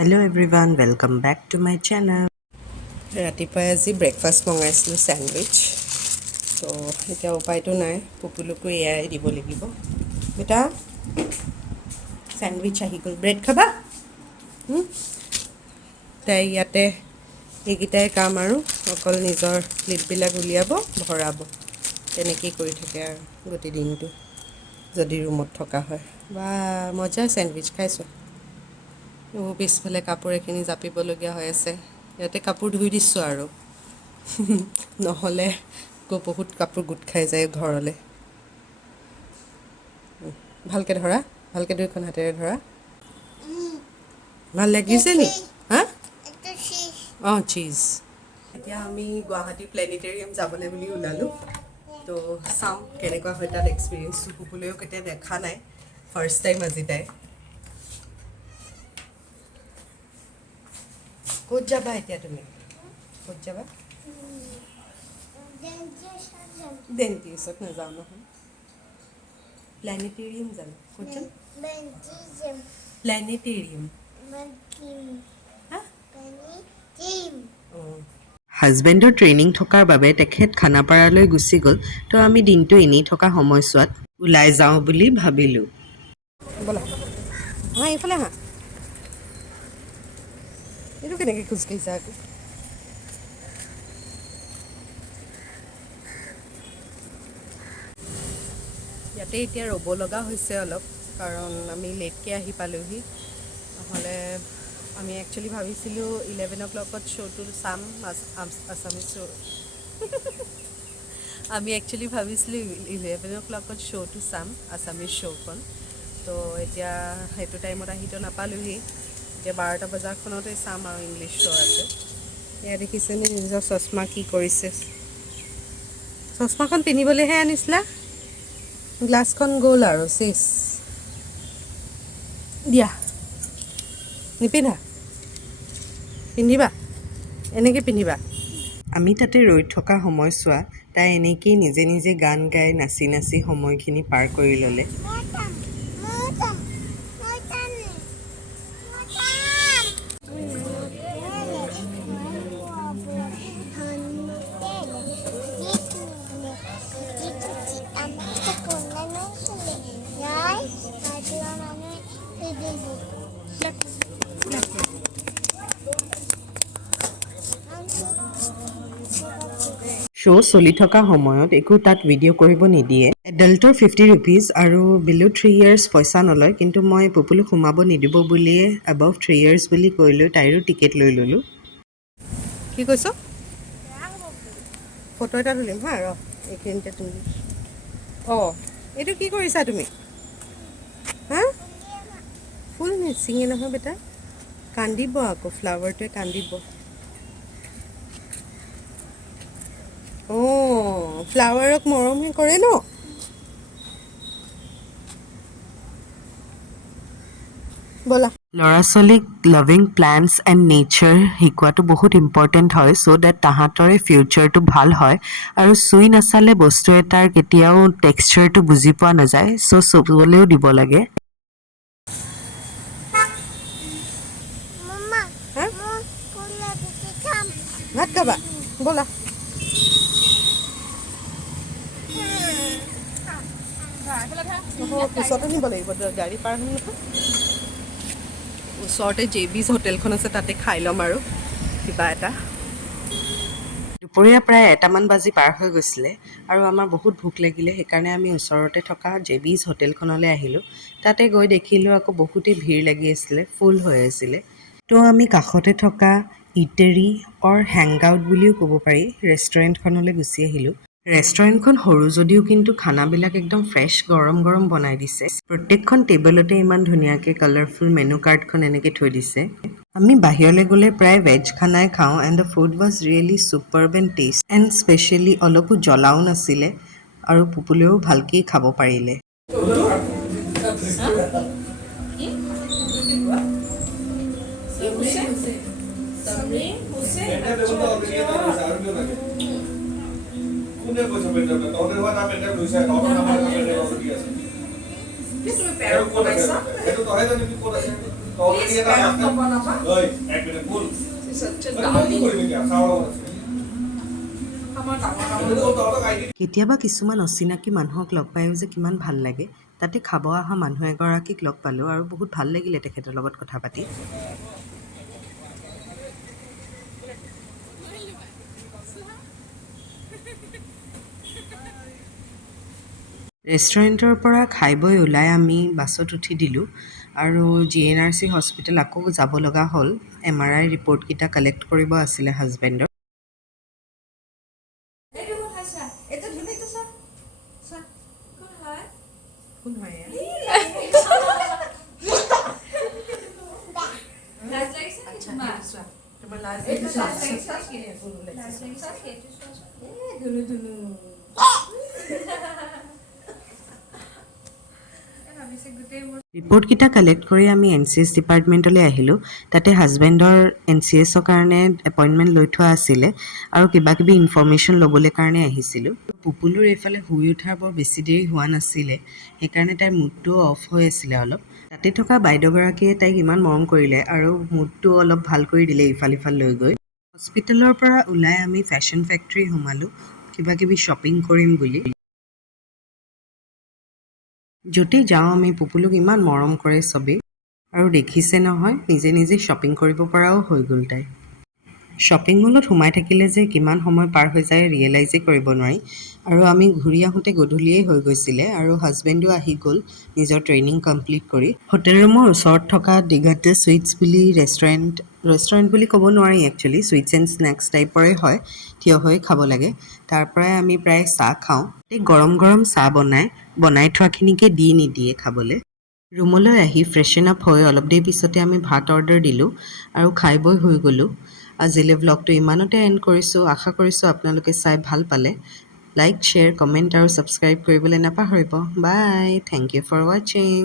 Hello everyone, welcome back to my channel. ৰাতিপুৱাই আজি breakfast মঙাইছিলোঁ sandwich তো এতিয়া উপায়টো নাই পুপুলুকো এয়াই দিব লাগিব বেটা চেণ্ডউইচ আহি গ'ল ব্ৰেড খাবা তাই ইয়াতে এইকেইটাই কাম আৰু অকল নিজৰ ক্লিপবিলাক উলিয়াব ভৰাব তেনেকেই কৰি থাকে আৰু গোটেই দিনটো যদি ৰুমত থকা হয় বা মজা চেণ্ডউইচ খাইছোঁ পিছফালে কাপোৰ এখিনি জাপিবলগীয়া হৈ আছে ইয়াতে কাপোৰ ধুই দিছোঁ আৰু নহ'লে বহুত কাপোৰ গোট খাই যায় ঘৰলৈ ভালকৈ ধৰা ভালকৈ দুইখন হাতেৰে ধৰা ভাল লাগিছে নি হা অঁ চিজ এতিয়া আমি গুৱাহাটী প্লেনেটেৰিয়াম যাবলৈ বুলি ওলালোঁ তো চাওঁ কেনেকুৱা হয় তাত এক্সপিৰিয়েঞ্চটো পুপুলেও কেতিয়া দেখা নাই ফাৰ্ষ্ট টাইম আজি তাই ক'ত যাবা এতিয়া তুমি ক'ত যাবা ডেণ্টিষ্টত নাযাওঁ নহয় প্লেনেটেৰিয়াম যাম ক'ত যাম প্লেনেটেৰিয়াম হাজবেণ্ডৰ ট্ৰেইনিং থকাৰ বাবে তেখেত খানাপাৰালৈ গুচি গ'ল, তো আমি দিনটো এনেই থকা সময়ছোৱাত ওলাই যাওঁ বুলি ভাবিলোঁ। ব'লা হা এইফালে হা এইটো কেনেকৈ খোজকাঢ়িছা আকৌ ইয়াতে এতিয়া ৰ'ব লগা হৈছে অলপ কাৰণ আমি লেটকৈ আহি পালোঁহি নহ'লে আমি একচুৱেলি ভাবিছিলোঁ 11 o'clockত শ্ব'টো চাম আছামিজ শ্ব' আমি একচুৱেলি ভাবিছিলোঁ 11 o'clockত শ্ব'টো চাম আছামিজ শ্ব'খন তো এতিয়া সেইটো টাইমত আহিতো নাপালোঁহি এতিয়া 12টা বজাৰখনতে চাম আৰু ইংলিছ শ্ব' আছে এয়া দেখিছেনে নিজৰ চশমা কি কৰিছে চশমাখন পিন্ধিবলৈহে আনিছিলা গ্লাছখন গ'ল আৰু চেচ দিয়া নিপিন্ধা পিন্ধিবা এনেকৈ পিন্ধিবা আমি তাতে ৰৈ থকা সময়ছোৱা তাই এনেকেই নিজে নিজে গান গাই নাচি নাচি সময়খিনি পাৰ কৰি ল'লে। শ্ব' চলি থকা সময়ত একো তাত ভিডিঅ' কৰিব নিদিয়ে। এডাল্টৰ 50 rupees আৰু বিল' 3 years পইচা নলয়, কিন্তু মই পুপুলুক সোমাব নিদিব বুলিয়ে above 3 years বুলি কৈ লৈ তাইৰো টিকেট লৈ ল'লোঁ। কি কৈছ ফটো এটা তুলিম হা ৰ এইখিনিতে তুলি অঁ এইটো কি কৰিছা তুমি হা ফুল নিচিঙে নহয় বেটা কান্দিব আকৌ ফ্লাৱাৰটোৱে কান্দিব অঁ ফ্লাৱাৰক মৰমহে কৰে ন ব'লা ল'ৰা ছোৱালীক লাভিং প্লেণ্টছ এণ্ড নেচাৰ শিকোৱাটো বহুত ইম্পৰ্টেণ্ট হয় চ' ডেট তাহাঁতৰে ফিউচাৰটো ভাল হয় আৰু চুই নাচালে বস্তু এটাৰ কেতিয়াও টেক্সচাৰটো বুজি পোৱা নাযায় চ' চুবলৈও দিব লাগে। ভাত খাবা ব'লা পিছতে নিব লাগিব গাড়ী পাৰ হ'ম নহয় ওচৰতে JB's হোটেলখন আছে তাতে খাই ল'ম আৰু কিবা এটা দুপৰীয়া প্ৰায় 1মান বাজি পাৰ হৈ গৈছিলে আৰু আমাৰ বহুত ভোক লাগিলে সেইকাৰণে আমি ওচৰতে থকা JB's হোটেলখনলৈ আহিলোঁ। তাতে গৈ দেখিলোঁ আকৌ বহুতেই ভিৰ লাগি আছিলে ফুল হৈ আছিলে তো আমি কাষতে থকা ইটেৰী অৰ হেং আউট বুলিও ক'ব পাৰি ৰেষ্টুৰেণ্টখনলৈ গুচি আহিলোঁ। ৰেষ্টুৰেণ্টখন সৰু যদিও কিন্তু খানাবিলাক একদম ফ্ৰেছ গৰম গৰম বনাই দিছে। প্ৰত্যেকখন টেবলতে ইমান ধুনীয়াকৈ কালাৰফুল মেনু কাৰ্ডখন এনেকৈ থৈ দিছে। আমি বাহিৰলৈ গ'লে প্ৰায় ভেজ খানাই খাওঁ and the food was really superb and taste and specially অলপো জ্বলাও নাছিলে আৰু পুপুলেও ভালকেই খাব পাৰিলে। কোনে কৈছে পেণ্টাৰ তহঁতে হোৱা তাৰ পেণ্টাৰ লৈছে তহঁতৰ নামৰ পেণ্টাৰ দি আছে কি তুমি পেৰ কোন আছে সেইটো তহে জানি ক'ত আছে তহঁতে কি এটা লাষ্ট ঐ এক মিনিট কোন কি কৰিবি এতিয়া চাউল আছে তহঁতক আইডি কেতিয়াবা কিছুমান অচিনাকি মানুহক লগ পায়ো যে কিমান ভাল লাগে। তাতে খাব অহা মানুহ এগৰাকীক লগ পালোঁ আৰু বহুত ভাল লাগিলে তেখেতৰ লগত কথা পাতি। ৰেষ্টুৰেণ্টৰ পৰা খাই বৈ ওলাই আমি বাছত উঠি দিলোঁ আৰু GNRC হস্পিটেল আকৌ যাব লগা হ'ল। MRI ৰিপৰ্টকেইটা কালেক্ট কৰিব আছিলে হাজবেণ্ডৰ। কোন হয় তোমাৰ লাজ ৰিপৰ্টকেইটা কালেক্ট কৰি আমি NCS ডিপাৰ্টমেণ্টলৈ আহিলোঁ। তাতে হাজবেণ্ডৰ NCSৰ কাৰণে এপইণ্টমেণ্ট লৈ থোৱা আছিলে আৰু কিবাকিবি ইনফৰ্মেশ্যন ল'বলৈ কাৰণে আহিছিলোঁ। পুপুলুৰ এইফালে শুই উঠাৰ বৰ বেছি দেৰি হোৱা নাছিলে, সেইকাৰণে তাইৰ মুডটো অফ হৈ আছিলে অলপ। তাতে থকা বাইদেউগৰাকীয়ে তাইক ইমান মৰম কৰিলে আৰু মুডটো অলপ ভাল কৰি দিলে ইফাল সিফাল লৈ গৈ। হস্পিটেলৰ পৰা ওলাই আমি ফেশ্বন ফেক্টৰী সোমালোঁ কিবাকিবি শ্বপিং কৰিম বুলি। য'তেই যাওঁ আমি পুপুলুক ইমান মৰম কৰে চবেই আৰু দেখিছে নহয় নিজে নিজে শ্বপিং কৰিব পৰাও হৈ গ'ল তাই। শ্বপিং মলত সোমাই থাকিলে যে কিমান সময় পাৰ হৈ যায় ৰিয়েলাইজেই কৰিব নোৱাৰি আৰু আমি ঘূৰি আহোঁতে গধূলিয়েই হৈ গৈছিলে আৰু হাজবেণ্ডো আহি গ'ল নিজৰ ট্ৰেইনিং কমপ্লিট কৰি। হোটেল ৰুমৰ ওচৰত থকা দিঘাতে চুইটছ বুলি ৰেষ্টুৰেণ্ট বুলি ক'ব নোৱাৰি একচুৱেলি, চুইটছ এণ্ড স্নেক্স টাইপৰে হয়, থিয় হৈ খাব লাগে। তাৰ পৰাই আমি প্ৰায় চাহ খাওঁ। এই গৰম গৰম চাহ বনাই থোৱাখিনিকে দি নিদিয়ে খাবলৈ। ৰুমলৈ আহি ফ্ৰেছন আপ হৈ অলপ দেৰি পিছতে আমি ভাত অৰ্ডাৰ দিলোঁ আৰু খাই বৈ হৈ গ'লোঁ। আজিলৈ ভ্লগটো ইমানতে এণ্ড কৰিছোঁ। আশা কৰিছোঁ আপোনালোকে চাই ভাল পালে। লাইক, শ্বেয়াৰ, কমেণ্ট আৰু ছাবস্ক্ৰাইব কৰিবলৈ নাপাহৰিব। বাই, থেংক ইউ ফৰ ৱাচিং।